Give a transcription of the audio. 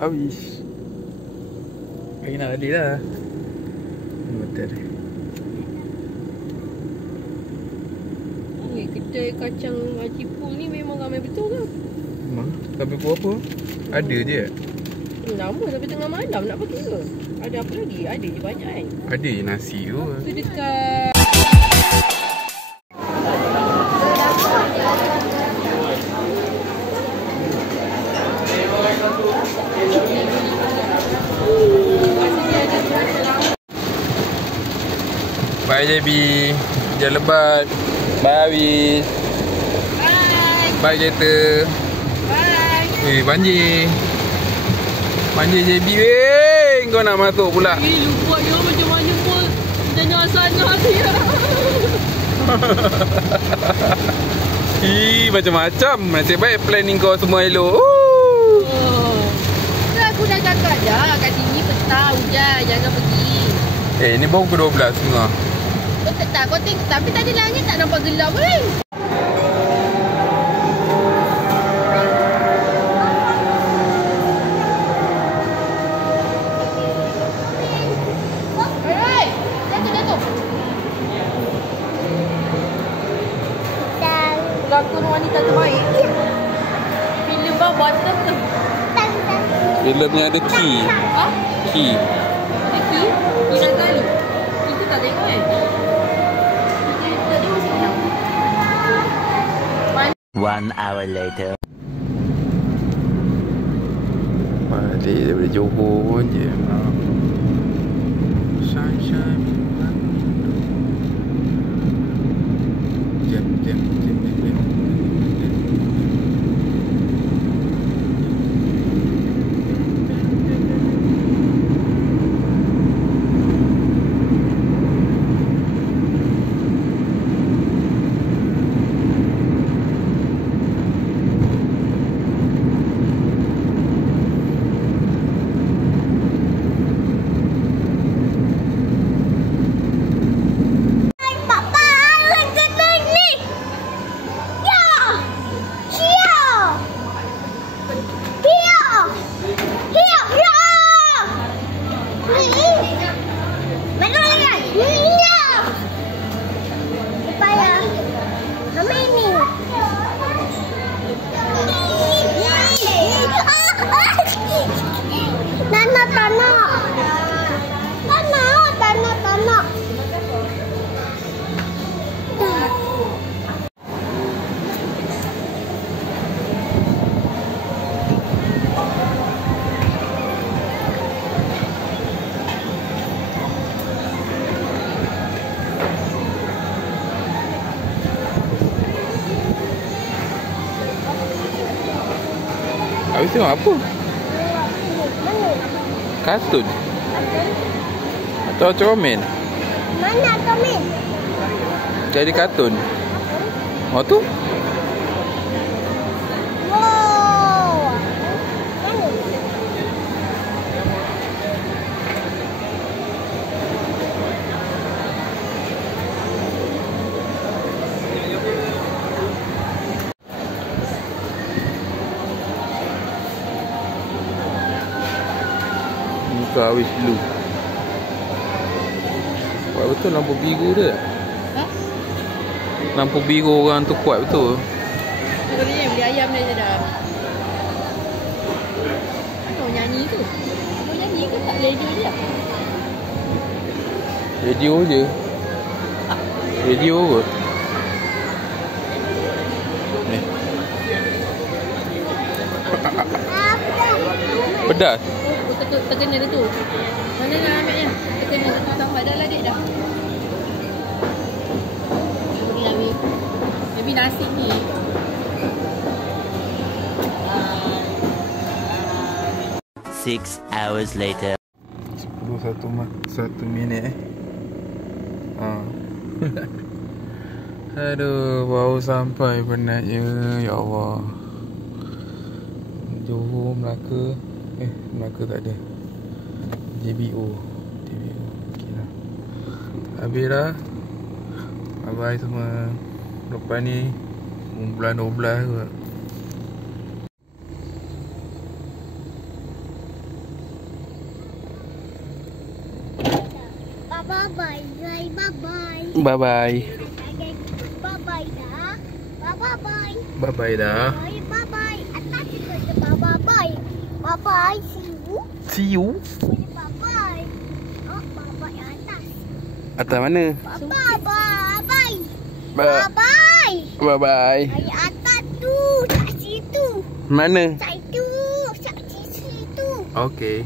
Habis. Lagi nak balik dah. Betul. Kedai kacang Cipul ni memang ramai betul ke? Memang. Tapi apa? Ada je. Lama tapi tengah malam nak pergi ke? Ada apa lagi? Ada je banyak kan? Ada je nasi tu. Itu dekat Bye JB. Jangan lebat. Bye Awis. Bye. Bye kereta. Bye. Banjir. Banjir JB weh. Kau nak masuk pula. Lupa dia macam mana pun. Jangan sana dia. Macam-macam. Nasib baik planning kau semua elok. Aku dah cakap dah kat sini petang hujan, jangan pergi. Ni baru ke 12 tengah. Kau tak, kau tengok tapi tadi langit tak nampak gelap weh. Pelakon wanita terbaik. Filem Butter tu. Filmnya ada key. Ha? Key. Ada key? Key nak kali. Kita tak tengok kan? Kita tadi masih menang. 1 hour later. Balik daripada Johor pun je. Sunshine. Jam. Habis tengok apa? Kartun? Atau komen? Mana komen? Jadi kartun? Oh tu? Wow. Muka Awis dulu. Kuat betul lampu biru dia. Ha? Lampu biru orang tu kuat betul. Kau beli ayam dia dah. Kau nyanyi tu. Kau nyanyi ke tak radio dia? Radio je. Radio ke? Ni. Pedas. Terkena dia tu. Mana nak ambilnya? Terkena tu tambah dah lah dek dah. Beri lah Wei. Maybe nasi ni. 6 hours later. 1 minit Aduh, baru sampai penatnya. Ya Allah. Johor, Melaka. Melaka tak ada. JBO. Okay lah. Habis dah. Bye-bye semua. Lepas ni bulan 12 kot. Bye-bye. Bye-bye. Bye-bye. Bye-bye dah. Bye-bye. Bye-bye dah. Bye-bye. Atas juga ada bye-bye. Bye-bye. See you. See you. Bye-bye. Oh, bye-bye atas. Atas mana? Bye-bye. Ba- Bye-bye. Bye-bye. Ayah atas tu. Kat situ. Mana? Situ. Kat situ. Okay.